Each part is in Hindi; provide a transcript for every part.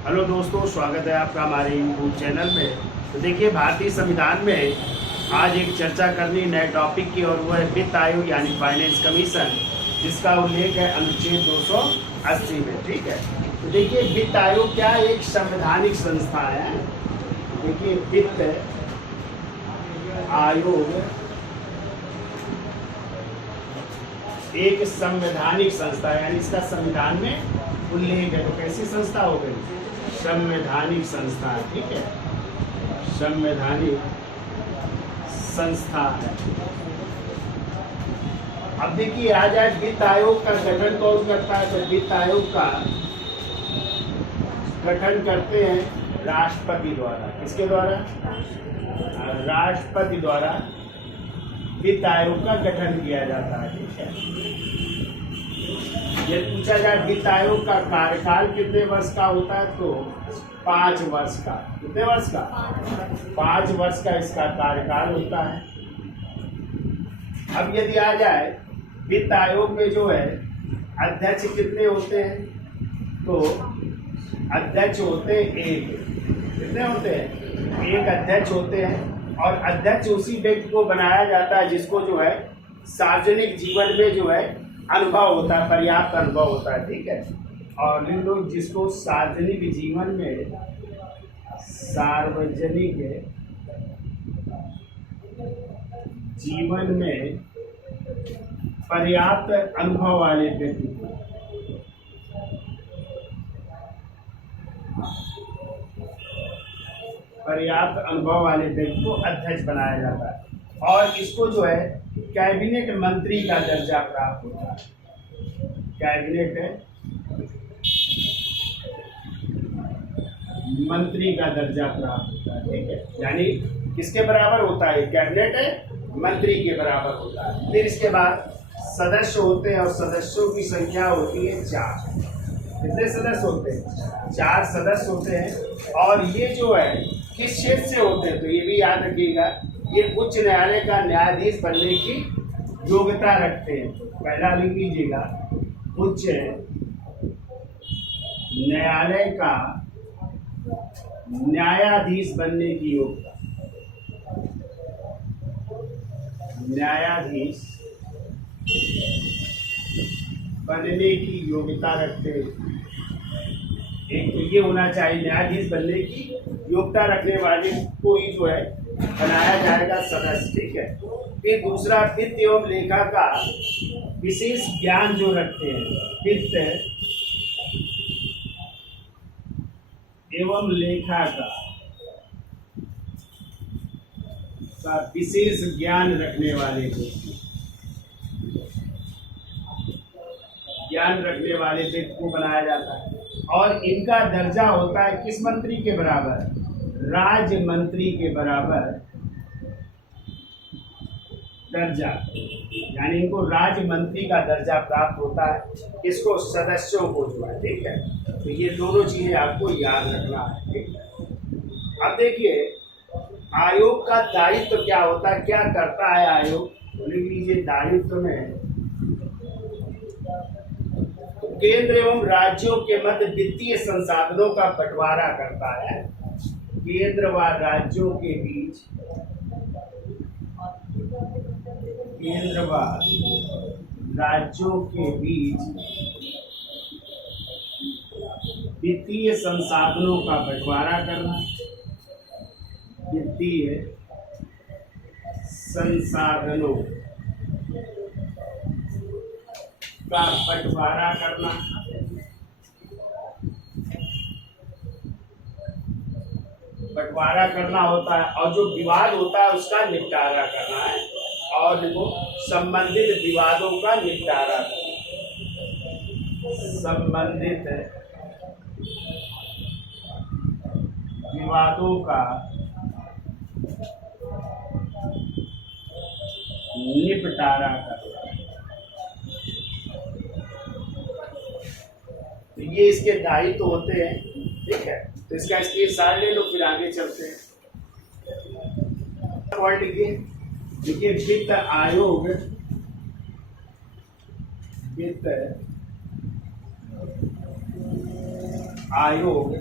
हेलो दोस्तों, स्वागत है आपका हमारे यूट्यूब चैनल में। तो देखिए, भारतीय संविधान में आज एक चर्चा करनी नए टॉपिक की, और वो है वित्त आयोग यानी फाइनेंस कमीशन, जिसका उल्लेख है अनुच्छेद 280 में। ठीक है, तो देखिए वित्त आयोग क्या एक संवैधानिक संस्था है। देखिए वित्त आयोग एक संवैधानिक संस्था है, यानी इसका संविधान में उल्लेख है। तो कैसी संस्था हो गई? संवैधानिक संस्था। ठीक है, संवैधानिक संस्था है। अब देखिए आज वित्त आयोग का गठन कौन करता है? तो वित्त आयोग का गठन करते हैं राष्ट्रपति द्वारा। किसके द्वारा? राष्ट्रपति द्वारा वित्त आयोग का गठन किया जाता है। ठीक है, यदि पूछा जाए वित्त आयोग का कार्यकाल कितने वर्ष का होता है, तो 5 वर्ष का। कितने वर्ष का? 5 वर्ष का इसका कार्यकाल होता है। अब यदि आ जाए वित्त आयोग में जो है अध्यक्ष कितने होते हैं, तो अध्यक्ष होते हैं एक। कितने होते हैं? एक अध्यक्ष होते हैं, और अध्यक्ष उसी व्यक्ति को बनाया जाता है जिसको जो है सार्वजनिक जीवन में जो है अनुभव होता है, पर्याप्त अनुभव होता है। ठीक है, और इन लोग जिसको सार्वजनिक जीवन में पर्याप्त अनुभव वाले व्यक्ति को अध्यक्ष बनाया जाता है, और इसको जो है कैबिनेट मंत्री का दर्जा प्राप्त होता है। कैबिनेट मंत्री का दर्जा प्राप्त होता है। ठीक है, यानी किसके बराबर होता है? कैबिनेट मंत्री के बराबर होता है। फिर इसके बाद सदस्य होते हैं, और सदस्यों की संख्या होती है 4। कितने सदस्य होते हैं? 4 सदस्य होते हैं, और ये जो है किस क्षेत्र से होते हैं, तो ये भी याद रखिएगा, ये उच्च न्यायालय का न्यायाधीश बनने की योग्यता रखते हैं। पहला लिख लीजिएगा, उच्च न्यायालय का न्यायाधीश बनने की योग्यता। न्यायाधीश बनने की योग्यता रखते हैं। एक तो ये होना चाहिए, न्यायाधीश बनने की योग्यता रखने वाले को ही जो है बनाया जाएगा सदस्य। ठीक है, फिर दूसरा वित्त एवं लेखा का विशेष ज्ञान जो रखते हैं। वित्त एवं लेखा का विशेष ज्ञान रखने वाले व्यक्ति को बनाया जाता है, और इनका दर्जा होता है किस मंत्री के बराबर? राज्य मंत्री के बराबर दर्जा, यानी इनको राज्य मंत्री का दर्जा प्राप्त होता है। इसको सदस्यों को जो है। ठीक है, तो ये दोनों चीजें आपको याद रखना है। ठीक है, अब देखिए आयोग का दायित्व क्या होता है, क्या करता है आयोग? लिख लीजिए, दायित्व में केंद्र एवं राज्यों के मध्य वित्तीय संसाधनों का बंटवारा करता है। केंद्र व राज्यों के बीच वित्तीय संसाधनों का बंटवारा करना। वित्तीय संसाधनों का बंटवारा करना। होता है, और जो विवाद होता है उसका निपटारा करना है, और देखो संबंधित विवादों का निपटारा करना। संबंधित विवादों का निपटारा करना। तो ये इसके दायित्व होते हैं। ठीक है, तो इसका स्क्रीनशॉट ले लो, फिर आगे चलते हैं। वर्ड लिखिए, देखिए वित्त आयोग वित्त आयोग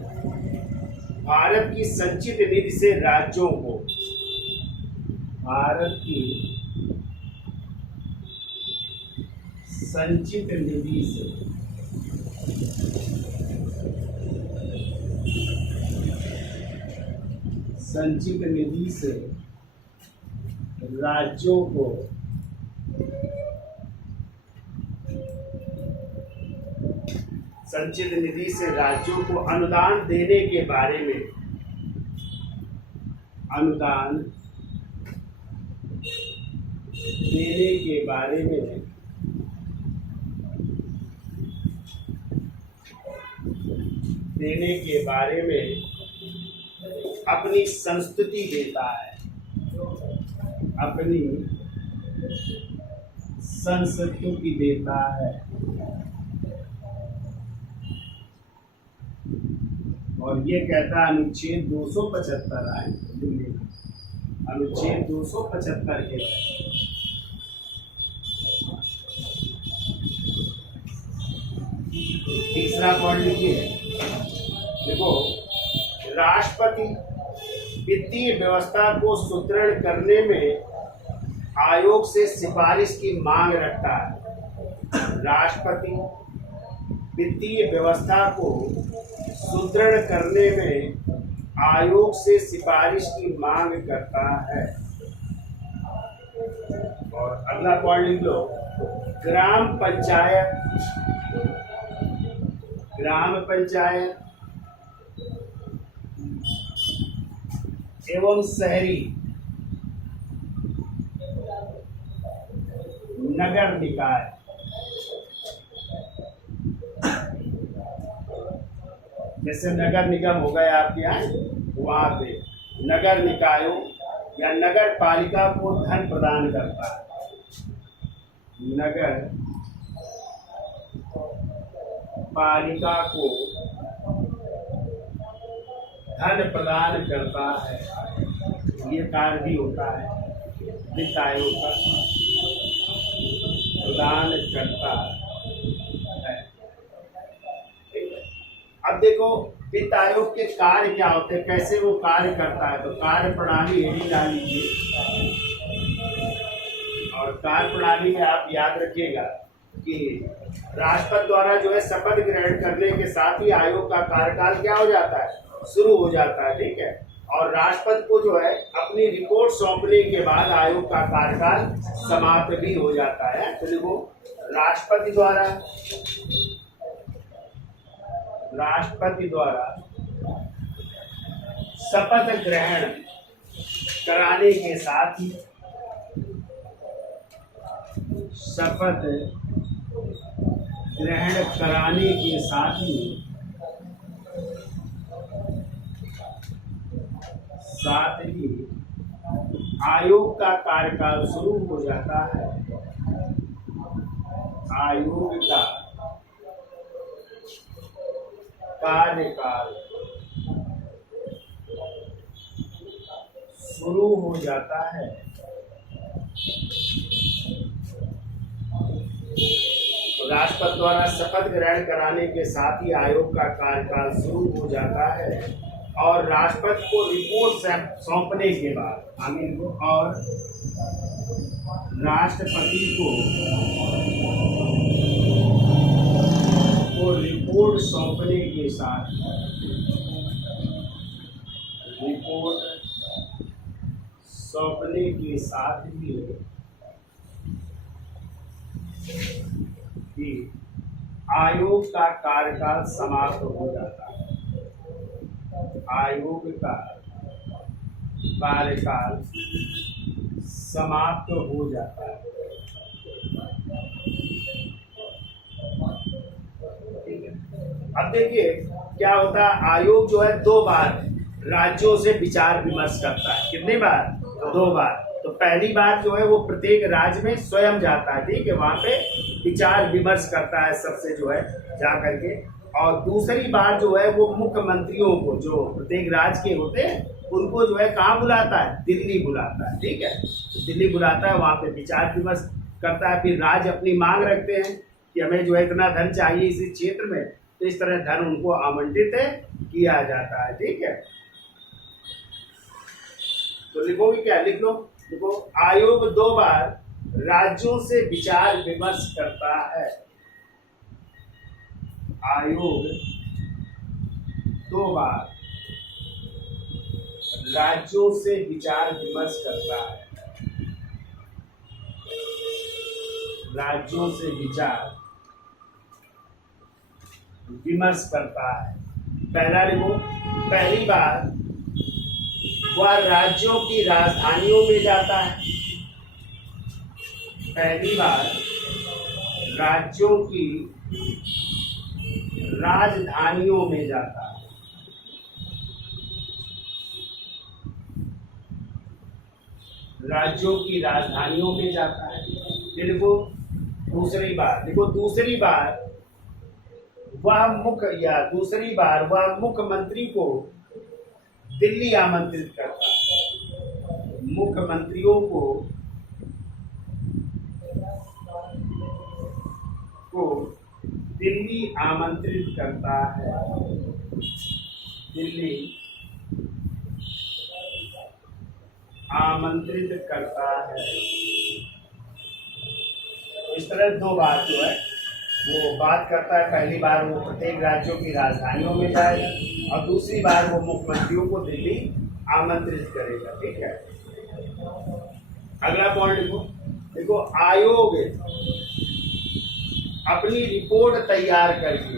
भारत की संचित निधि से राज्यों को, भारत की संचित निधि से राज्यों को अनुदान देने के बारे में, अपनी संस्तुति देता है, और ये कहता है अनुच्छेद 275 है, अनुच्छेद 275 के तीसरा पॉइंट लिखिए। देखो, राष्ट्रपति वित्तीय व्यवस्था को सुदृढ़ करने में आयोग से सिफारिश की मांग रखता है। राष्ट्रपति वित्तीय व्यवस्था को सुदृढ़ करने में आयोग से सिफारिश की मांग करता है। और अगला पॉइंट लिख लो, ग्राम पंचायत एवं शहरी नगर निकाय जैसे नगर निगम हो गए आपके यहाँ, वहाँ पे नगर निकायों या नगर पालिका को धन प्रदान करता है। नगर पालिका को धन प्रदान करता है, ये कार्य भी होता है वित्त आयोग का, प्रदान करता है। अब देखो वित्त आयोग के कार्य क्या होते हैं, कैसे वो कार्य करता है। तो कार्य प्रणाली हेडिंग डाल लीजिए, और कार्य प्रणाली में आप याद रखिएगा कि राष्ट्रपति द्वारा जो है शपथ ग्रहण करने के साथ ही आयोग का कार्यकाल क्या हो जाता है, शुरू हो जाता है। ठीक है, और राष्ट्रपति को जो है अपनी रिपोर्ट सौंपने के बाद आयोग का कार्यकाल समाप्त भी हो जाता है। तो देखो, राष्ट्रपति द्वारा शपथ ग्रहण कराने के साथ ही आयोग का कार्यकाल शुरू हो जाता है। आयोग का कार्यकाल शुरू हो जाता है। तो राष्ट्रपति द्वारा शपथ ग्रहण कराने के साथ ही आयोग का कार्यकाल शुरू हो जाता है, और राष्ट्रपति को रिपोर्ट सौंपने के बाद और राष्ट्रपति को रिपोर्ट सौंपने के साथ ही आयोग का कार्यकाल समाप्त हो जाता है। आयोग का कार्यकाल समाप्त हो जाता है। ठीक है, अब देखिए क्या होता है, आयोग जो है 2 बार राज्यों से विचार विमर्श करता है। कितनी बार? 2 बार। तो पहली बार जो है वो प्रत्येक राज्य में स्वयं जाता है, ठीक है, वहां पे विचार विमर्श करता है सबसे जो है जा करके। और दूसरी बार जो है वो मुख्यमंत्रियों को, जो प्रत्येक राज्य के होते हैं, उनको जो है कहाँ बुलाता है? दिल्ली बुलाता है। ठीक है, तो दिल्ली बुलाता है, वहाँ पे विचार विमर्श करता है। फिर राज्य अपनी मांग रखते हैं कि हमें जो है इतना धन चाहिए इस क्षेत्र में, तो इस तरह धन उनको आवंटित किया जाता है। ठीक है, तो लिखोगे क्या, लिख लो, देखो आयोग 2 बार राज्यों से विचार विमर्श करता है। आयोग 2 बार राज्यों से विचार विमर्श करता है। राज्यों से विचार विमर्श करता है। पहला लिखो, पहली बार वह राज्यों की राजधानियों में जाता है। पहली बार राज्यों की राजधानियों में जाता है। राज्यों की राजधानियों में जाता है। फिर वो दूसरी बार, देखो दूसरी बार वह मुख्यमंत्री को दिल्ली आमंत्रित करता है। मुख्यमंत्रियों को दिल्ली आमंत्रित करता है। दिल्ली आमंत्रित करता है। इस तरह 2 बार जो है वो बात करता है। पहली बार वो प्रत्येक राज्यों की राजधानियों में जाएगा और दूसरी बार वो मुख्यमंत्रियों को दिल्ली आमंत्रित करेगा। ठीक है, अगला पॉइंट लिखो, देखो आयोग अपनी रिपोर्ट तैयार करके,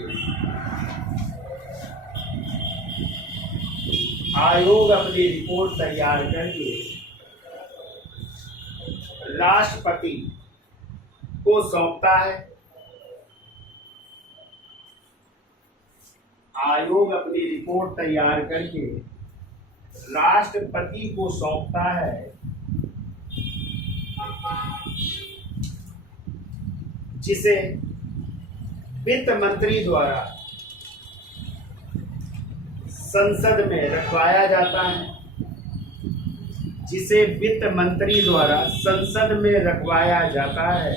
आयोग अपनी रिपोर्ट तैयार करके राष्ट्रपति को सौंपता है। आयोग अपनी रिपोर्ट तैयार करके राष्ट्रपति को सौंपता है, जिसे वित्त मंत्री द्वारा संसद में रखवाया जाता है। जिसे वित्त मंत्री द्वारा संसद में रखवाया जाता है।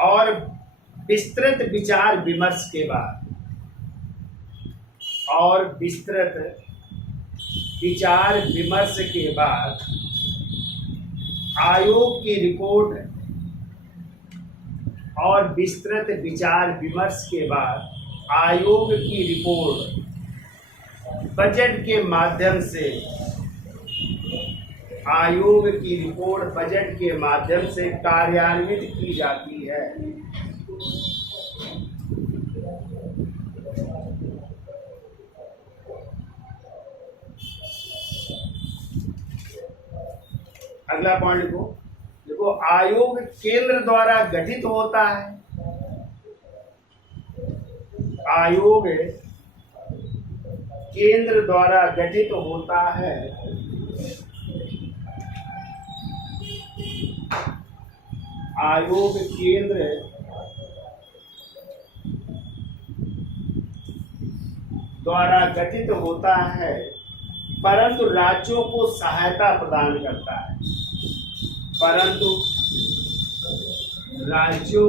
और विस्तृत विचार विमर्श के बाद, और विस्तृत विचार विमर्श के बाद आयोग की रिपोर्ट, और विस्तृत विचार विमर्श के बाद आयोग की रिपोर्ट बजट के माध्यम से, आयोग की रिपोर्ट बजट के माध्यम से कार्यान्वित की जाती है। अगला पॉइंट लिखो, देखो आयोग केंद्र द्वारा गठित होता है। आयोग केंद्र द्वारा गठित होता है। आयोग केंद्र द्वारा गठित होता है, परंतु राज्यों को सहायता प्रदान करता है। परंतु राज्यों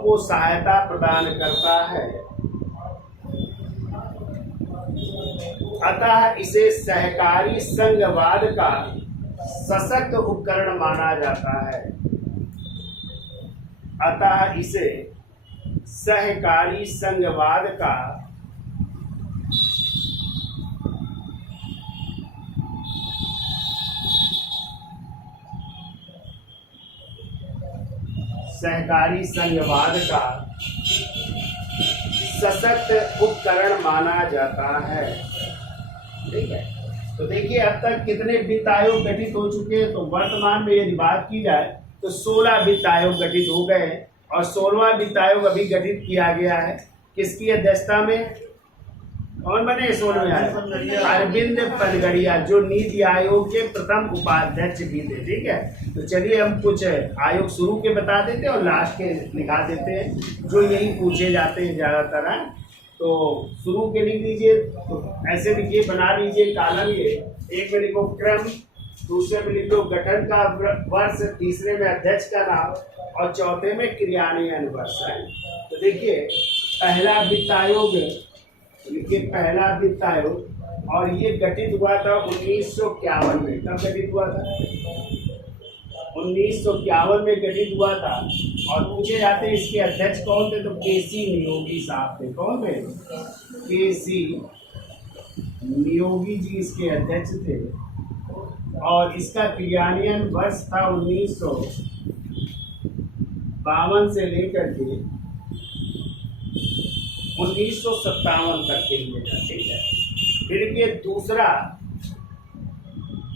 को सहायता प्रदान करता है। अतः इसे सहकारी संघवाद का सशक्त उपकरण माना जाता है। अतः इसे सहकारी संघवाद का सहकारी संघवाद का सशक्त उपकरण माना जाता है। ठीक है, तो देखिए अब तक कितने वित्त आयोग गठित हो चुके हैं। तो वर्तमान में यदि बात की जाए तो 16 वित्त आयोग गठित हो गए हैं और 16वां वित्त आयोग अभी गठित किया गया है। किसकी अध्यक्षता में? कौन बने 16वें? अरविंद पनगड़िया, जो नीति आयोग के प्रथम उपाध्यक्ष भी थे। ठीक है, तो चलिए हम कुछ आयोग शुरू के बता देते हैं और लास्ट के लिखा देते हैं, जो यही पूछे जाते हैं ज्यादातर। तो शुरू के लिख लीजिए, तो ऐसे लिखिए, बना लीजिए कॉलम ये। एक में लिखो क्रम, दूसरे में लिखो गठन का वर्ष, तीसरे में अध्यक्ष का नाम और चौथे में क्रियान्वयन वर्ष है। तो देखिए पहला वित्त आयोग, देखिए पहला वित्त आयोग, और ये गठित हुआ था 1951 में। कब गठित हुआ था? 1951 में गठित हुआ था। और पूछे जाते हैं इसके अध्यक्ष कौन थे, तो केसी नियोगी साहब थे। कौन थे? केसी नियोगी जी इसके अध्यक्ष थे। और इसका क्रियान्वयन वर्ष था 1952 से लेकर के 1957 तक के लिए था। ठीक है। फिर ये दूसरा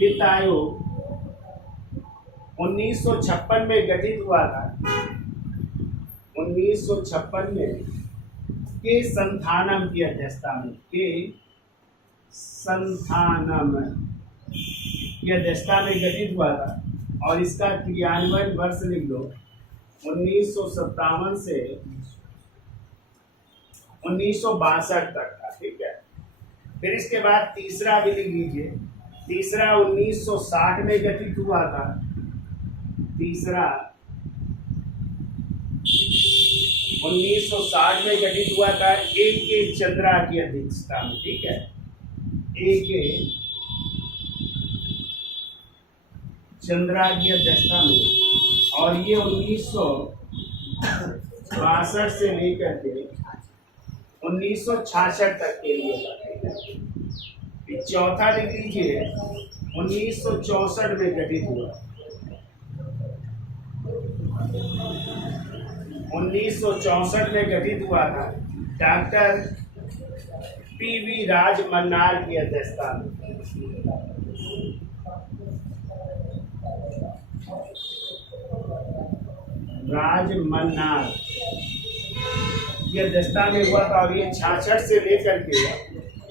वित्त आयोग 1956 में गठित हुआ था। 1956 में के संथानम की अध्यक्षता में, के संथानम की अध्यक्षता में गठित हुआ था। और इसका क्रियान्वयन वर्ष लिख लो 1957 से 1962 तक था। ठीक है। फिर इसके बाद तीसरा भी लिख लीजिए। तीसरा 1960 में गठित हुआ था। तीसरा 1960 में गठित हुआ था ए के चंद्रा की अध्यक्षता में। ठीक है। ए के चंद्रा की अध्यक्षता में। और ये 1962 से लेकर के 1966 तक के लिए था। चौथा लिख लीजिए 1964 में गठित हुआ। 1964 में गठित हुआ था डॉक्टर पीवी राज मन्नार की अध्यक्षता में। राज मन्नार की अध्यक्षता में हुआ था। और ये 66 से लेकर के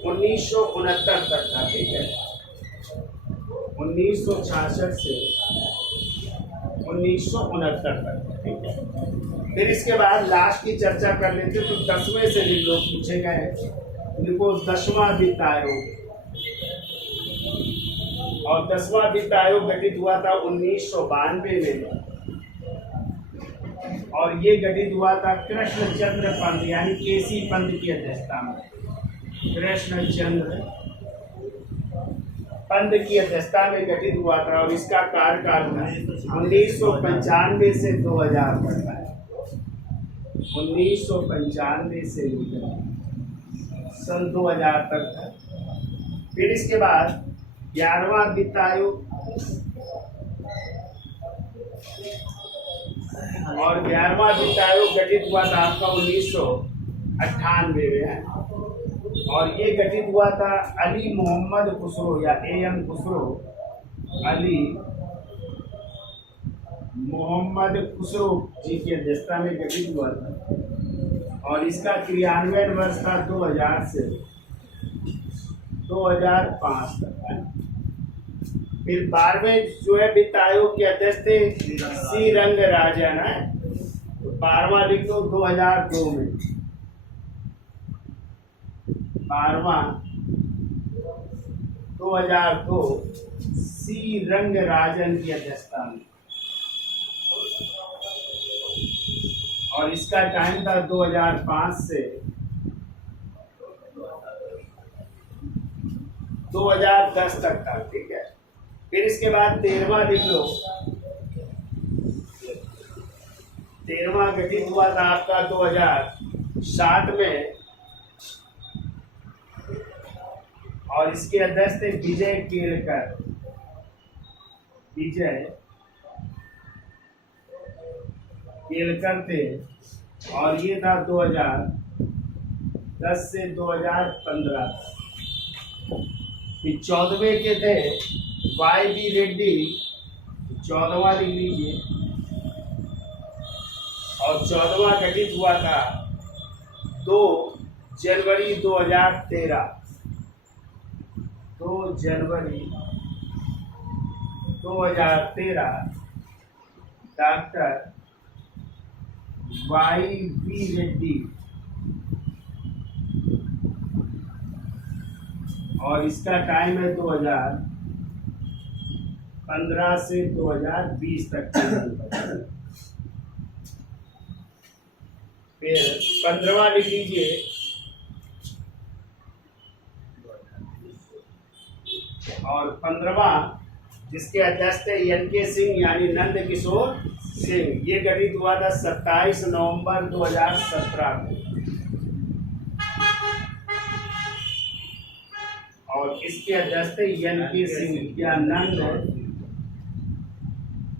1969 तक था। ठीक है। 1966 से 1969 तक। ठीक है। फिर इसके बाद लास्ट की चर्चा कर लेते तो 10वें से लिख लो, पूछे गए। लिखो 10वां वित्त आयोग। और 10वां वित्त आयोग गठित हुआ था 1992 में। और ये गठित हुआ था कृष्णचंद्र पंत यानी केसी पंत की अध्यक्षता में। कृष्णचंद्र पंत की अध्यक्षता में गठित हुआ था। और इसका कार्यकाल था 1995 से 2000 तक था। 1995 से लेकर सन 2000 तक था। फिर इसके बाद 11वां वित्त आयोग, और 11वां वित्त आयोग गठित हुआ था आपका 1998 में। और ये गठित हुआ था अली मोहम्मद खुसरो या एम खुसरो, अली मोहम्मद खुसरो जी की अध्यक्षता में गठित हुआ था। और इसका क्रियान्वयन वर्ष था 2000 से 2005 तक। फिर 12वें जो है वित्त आयोग के अध्यक्ष थे सी रंगराजन है। 12वां लिख दो 2002 में। 12वां 2002 सी रंगराजन की अध्यक्षता में। और इसका टाइम था 2005 से 2010 तक था। ठीक है। फिर इसके बाद 13वां लिख लो। 13वां गठित हुआ था आपका 2007 में। और इसके अध्यक्ष थे विजय केलकर। विजय केलकर थे। और ये था 2010 से 2015। फिर 14वें के थे वाई बी रेड्डी। 14वां लिख लीजिए। और 14वां गठित हुआ था 2 जनवरी 2013। 2 जनवरी 2013 डॉक्टर वाई बी रेड्डी और इसका टाइम है 2015 से 2020 तक। फिर 15वां लिख लीजिए, और 15वां जिसके अध्यक्ष थे NK सिंह यानी नंद किशोर सिंह, ये गठित हुआ था 27 नवंबर 2017 को। और इसके अध्यक्ष थे NK सिंह या नंद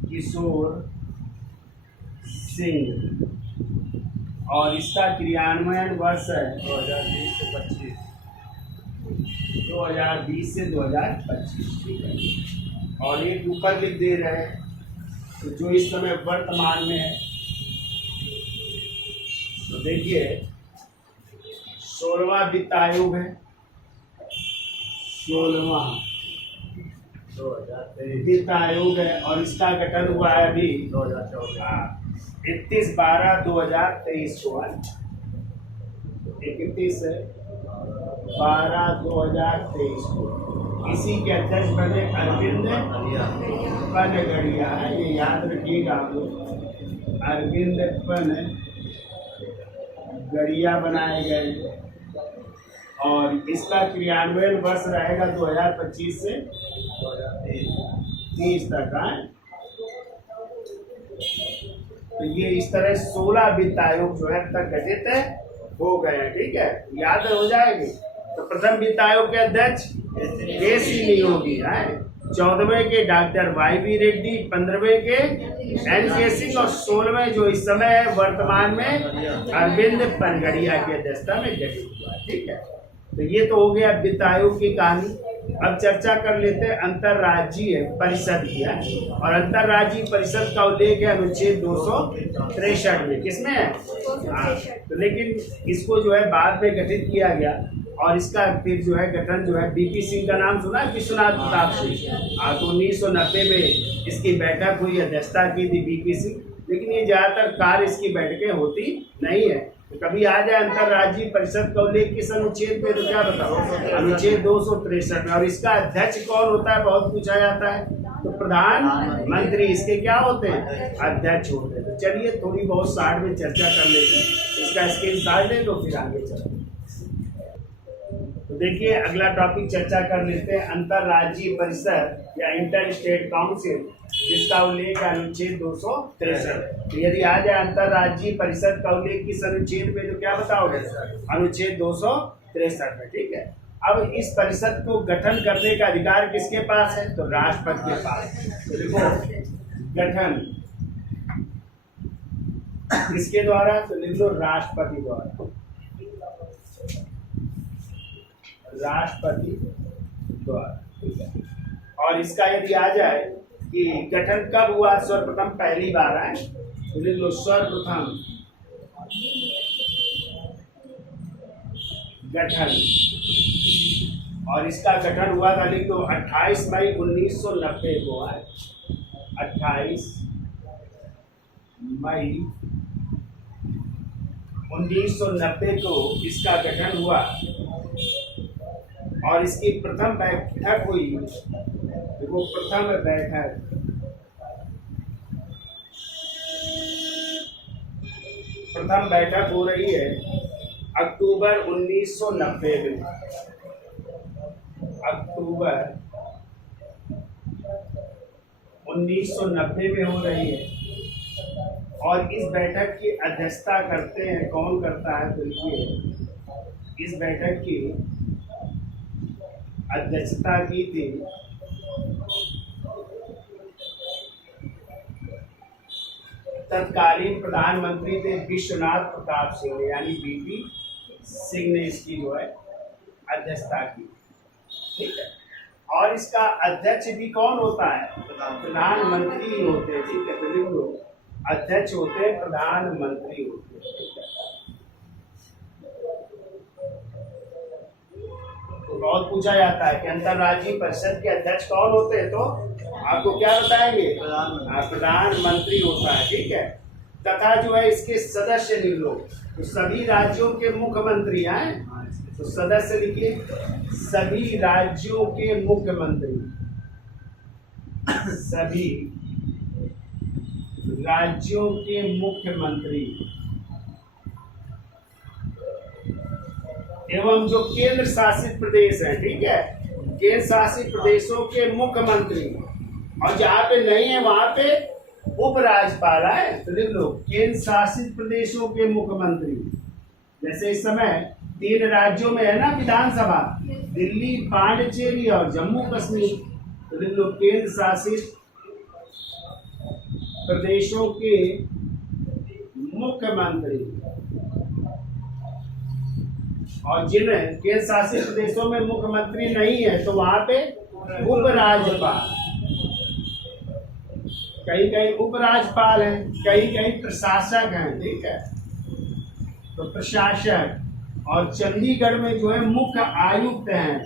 किशोर सिंह, और इसका क्रियान्वयन वर्ष है 2020 से 25, 2020 से 2025। ठीक है, और एक ऊपर लिख दे रहे हैं तो जो इस समय वर्तमान में है। तो देखिए 16वां वित्त आयोग है, 16वां वित्त आयोग है, और इसका गठन हुआ है अभी 31/12/2023 को, 31/12/2023 को। इसी के अध्यक्ष बने अरविंद पनगड़िया, ये याद रखिएगा आप लोग, अरविंद पनगड़िया बनाए गए। और इसका क्रियान्वयन वर्ष रहेगा 2025 से 2030 तक है। तो ये इस तरह 16 वित्त आयोग जो है तक गठित हो गए हैं। ठीक है, याद हो जाएगी। तो प्रथम वित्त आयोग के अध्यक्ष केसी नियोगी है, 14वें के डॉक्टर YV रेड्डी, 15वें के NK सिंह, और 16वें जो इस समय है वर्तमान में अरविंद पनगड़िया की अध्यक्षता में गठित हुआ। ठीक है, तो ये तो हो गया वित्त आयोग की कहानी। अब चर्चा कर लेते हैं अंतर्राज्यीय परिषद की है, और अंतर्राज्यीय परिषद का उल्लेख है अनुच्छेद 263 में। किसमें है? तो लेकिन इसको जो है बाद में गठित किया गया, और इसका फिर जो है गठन जो है BP सिंह का नाम सुना है, विश्वनाथ प्रताप सिंह। तो 1990 में इसकी बैठक हुई, अध्यक्षता की थी BP सिंह, लेकिन ये ज्यादातर कार्य इसकी बैठकें होती नहीं है। तो कभी आ जाए अंतर्राज्यीय परिषद का उल्लेख किस अनुच्छेद पे, तो क्या बताओ, अनुच्छेद 263 में। और इसका अध्यक्ष कौन होता है, बहुत पूछा जाता है। तो प्रधानमंत्री इसके क्या होते हैं, अध्यक्ष होते हैं। तो चलिए थोड़ी बहुत शार्ट में चर्चा कर लेते हैं, इसका स्क्रीन शॉट ले लो, फिर आगे चलते हैं। तो देखिए अगला टॉपिक चर्चा कर लेते हैं अंतर्राज्यीय परिषद या इंटर स्टेट काउंसिल, जिसका उल्लेख है अनुच्छेद 263। तो यदि आ जाए अंतर्राज्यीय परिषद का उल्लेख किस अनुच्छेद में, तो क्या बताओगे, अनुच्छेद 263 में। ठीक है, अब इस परिषद को गठन करने का अधिकार किसके पास है, तो राष्ट्रपति के पास। तो देखो गठन किसके द्वारा, तो लिख लो राष्ट्रपति द्वारा, राष्ट्रपति द्वारा। ठीक है, और इसका यदि आ जाए कि गठन कब हुआ, सर्वप्रथम पहली बार है, तो लिख लो सर्वप्रथम गठन, और इसका गठन हुआ था, लिख लो 28 मई 1990 को है, 28 मई 1990 को इसका गठन हुआ। और इसकी प्रथम बैठक हुई, वो प्रथम बैठक हो रही है अक्टूबर 1990 में, अक्टूबर 1990 में हो रही है। और इस बैठक की अध्यक्षता करते हैं, कौन करता है, तो देखिए इस बैठक की अध्यक्षता की थी तत्कालीन प्रधानमंत्री थे विश्वनाथ प्रताप सिंह ने, यानी BP सिंह ने इसकी जो है अध्यक्षता की। ठीक है, और इसका अध्यक्ष भी कौन होता है, प्रधानमंत्री होते हैं। ठीक है, तो लिखो अध्यक्ष होते हैं, प्रधानमंत्री होते हैं। तो बहुत पूछा जाता है कि अंतर्राज्यीय परिषद के अध्यक्ष कौन होते हैं, तो आपको क्या बताएंगे, प्रधानमंत्री होता है। ठीक है, तथा जो है इसके सदस्य निम्न, तो सभी राज्यों के मुख्यमंत्री हैं, तो सदस्य लिखिए सभी राज्यों के मुख्यमंत्री, सभी राज्यों के मुख्यमंत्री एवं जो केंद्र शासित प्रदेश है, ठीक है, केंद्र शासित प्रदेशों के मुख्यमंत्री, और जहां पे नहीं है वहां पे उपराज्यपाल है, तो देख लो केंद्र शासित प्रदेशों के मुख्यमंत्री। जैसे इस समय 3 राज्यों में है ना विधानसभा, दिल्ली, पांडिचेरी और जम्मू कश्मीर, तो देख लो केंद्र शासित प्रदेशों के मुख्यमंत्री, और जिन केंद्र शासित प्रदेशों में मुख्यमंत्री नहीं है तो वहां पे उपराज्यपाल, कहीं कहीं उपराज्यपाल है, कहीं कहीं प्रशासक है, ठीक है, तो प्रशासक। और चंडीगढ़ में जो है मुख्य आयुक्त है,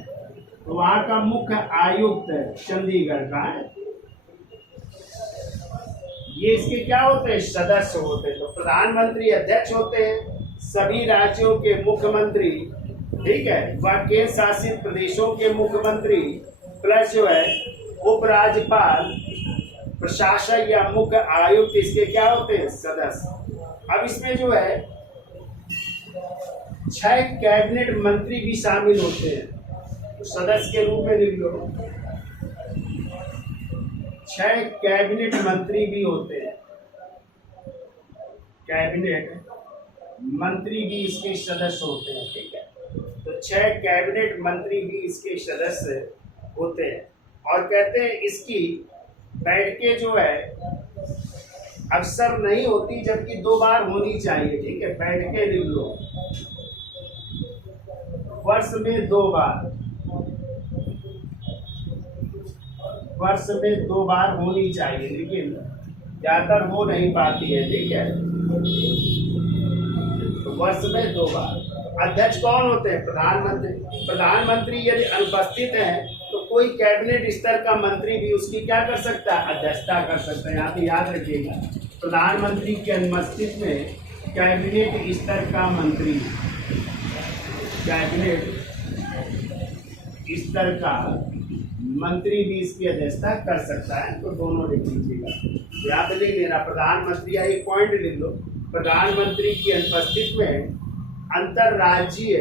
तो वहां का मुख्य आयुक्त चंडीगढ़ का है। ये इसके क्या होते हैं, सदस्य होते हैं। तो प्रधानमंत्री अध्यक्ष होते हैं, सभी राज्यों के मुख्यमंत्री, ठीक है, व केंद्र शासित प्रदेशों के मुख्यमंत्री प्लस जो है उपराज्यपाल, प्रशासक या मुख्य आयुक्त, इसके क्या होते हैं, सदस्य। अब इसमें जो है 6 कैबिनेट मंत्री भी शामिल होते हैं, तो सदस्य के रूप में लिख लो 6 कैबिनेट मंत्री भी होते हैं, कैबिनेट मंत्री भी इसके सदस्य होते हैं, ठीक है। तो 6 कैबिनेट मंत्री भी इसके सदस्य होते हैं, और कहते हैं इसकी बैठकें जो है अक्सर नहीं होती, जबकि 2 बार होनी चाहिए, ठीक है। बैठकें लिख लो वर्ष में 2 बार, वर्ष में 2 बार होनी चाहिए, लेकिन ज्यादातर हो नहीं पाती है, ठीक है। तो वर्ष में 2 बार। अध्यक्ष कौन होते हैं, प्रधानमंत्री। प्रधानमंत्री यदि अनुपस्थित है तो कोई कैबिनेट स्तर का मंत्री भी उसकी क्या कर सकता है, अध्यक्षता कर सकता है। यहाँ पे याद रखिएगा, प्रधानमंत्री के अनुपस्थित में कैबिनेट स्तर का मंत्री, कैबिनेट स्तर का मंत्री भी इसकी अध्यक्षता कर सकता है। तो दोनों लिख लीजिएगा, यहाँ पे लिख लेना प्रधानमंत्री, या एक पॉइंट लिख लो, प्रधानमंत्री की अनुपस्थित में अंतरराज्यीय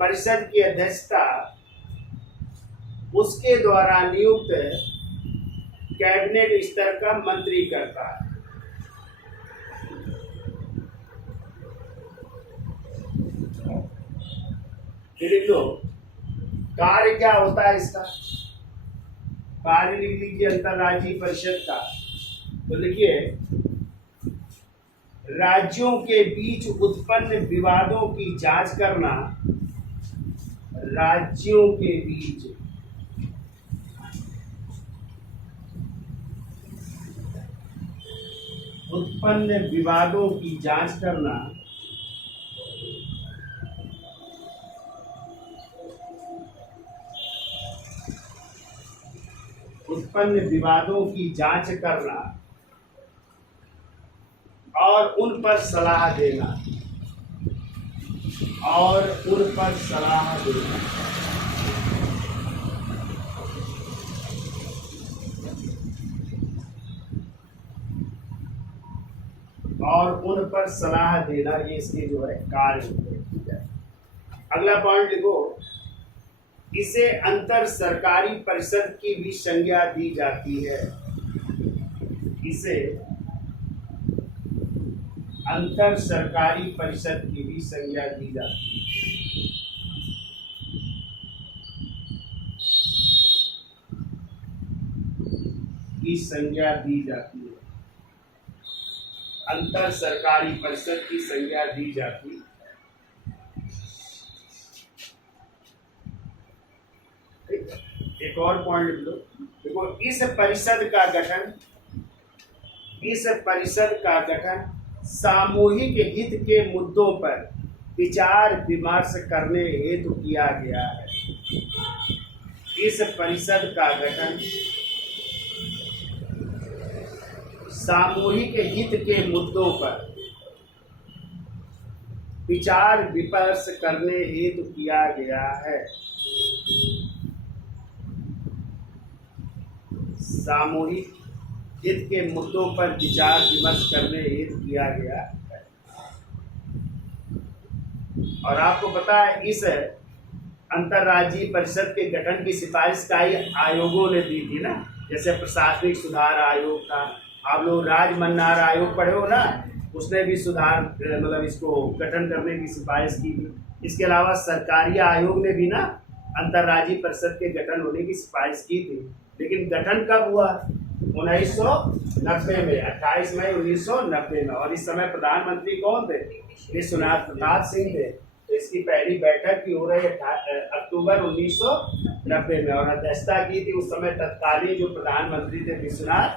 परिषद की अध्यक्षता उसके द्वारा नियुक्त कैबिनेट स्तर का मंत्री करता है। फिर लिख लो कार्य क्या होता है इसका, कार्य लिख लीजिए अंतरराज्यीय परिषद का। तो लिखिए राज्यों के बीच उत्पन्न विवादों की जांच करना, राज्यों के बीच उत्पन्न विवादों की जांच करना, उत्पन्न विवादों की जांच करना और उन पर सलाह देना, और उन पर सलाह देना। और उन पर सलाह देना, ये इसके जो है कार्य होते हैं, ठीक है। अगला पॉइंट लिखो, इसे अंतर सरकारी परिषद की भी संज्ञा दी जाती है। इसे अंतर सरकारी परिषद की भी संज्ञा दी जाती है। की संज्ञा दी जाती है, अंतर सरकारी परिषद की संज्ञा दी जाती है। एक और पॉइंट लिख लो, देखो इस परिषद का गठन सामूहिक हित के मुद्दों पर विचार विमर्श करने हेतु किया गया है। इस परिषद का गठन सामूहिक हित के मुद्दों पर विचार विमर्श करने हेतु किया गया है। सामूहिक हित के मुद्दों पर विचार विमर्श करने हेतु किया गया है। और आपको पता है इस अंतर्राज्यीय परिषद के गठन की सिफारिश कई आयोगों ने दी थी ना, जैसे प्रशासनिक सुधार आयोग था, आप लोग राजमन्नार आयोग पढ़े हो ना, उसने भी सुधार मतलब इसको गठन करने की सिफारिश की थी। इसके अलावा सरकारी आयोग ने भी ना अंतर्राज्यीय परिषद के गठन होने की सिफारिश की थी। लेकिन गठन कब हुआ? 1990 में, 28 मई 1990 में। और इस समय प्रधानमंत्री कौन थे? विश्वनाथ प्रताप सिंह थे। तो इसकी पहली बैठक की हो रही है अक्टूबर 1990 में, और अध्यक्षता की थी उस समय तत्कालीन जो प्रधानमंत्री थे विश्वनाथ।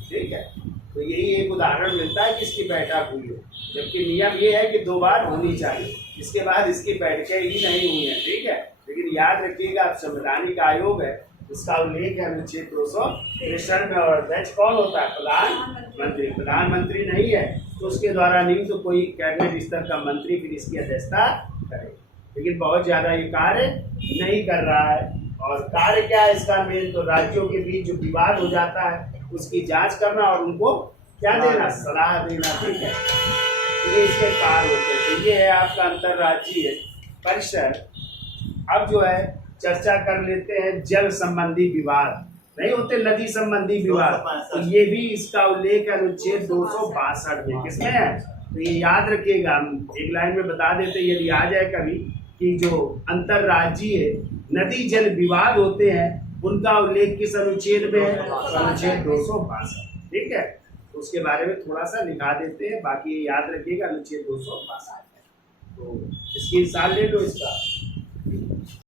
ठीक है, तो यही एक उदाहरण मिलता है कि इसकी बैठक हुई है, जबकि नियम ये है कि 2 बार होनी चाहिए। इसके बाद इसकी बैठकें ही नहीं हुई हैं। ठीक है, लेकिन याद रखिएगा संवैधानिक आयोग है, इसका उल्लेख है अनुच्छेद 263 में। और अध्यक्ष कौन होता है? प्रधानमंत्री। प्रधानमंत्री नहीं है तो उसके द्वारा नहीं तो कोई कैबिनेट स्तर का मंत्री फिर इसकी अध्यक्षता करे। लेकिन बहुत ज्यादा ये कार्य नहीं कर रहा है। और कार्य क्या है इसका? मेन तो राज्यों के बीच जो विवाद हो जाता है उसकी जांच करना और उनको क्या देना? सलाह देना। ठीक है, ये इसके कार्य होते हैं। तो ये है आपका अंतर्राज्यीय परिषद। अब जो है चर्चा कर लेते हैं जल संबंधी विवाद, नहीं होते नदी संबंधी विवाद, तो ये भी इसका उल्लेख है अनुच्छेद 262 में। किसमें है? तो ये याद रखिएगा, हम एक लाइन में बता देते यदि आ जाए कभी कि जो अंतर्राज्यीय नदी जल विवाद होते हैं उनका उल्लेख किस अनुच्छेद में है? अनुच्छेद 262। ठीक है, तो उसके बारे में थोड़ा सा लिखा देते हैं, बाकी याद रखिएगा अनुच्छेद 262। तो इसकी साल ले लो इसका।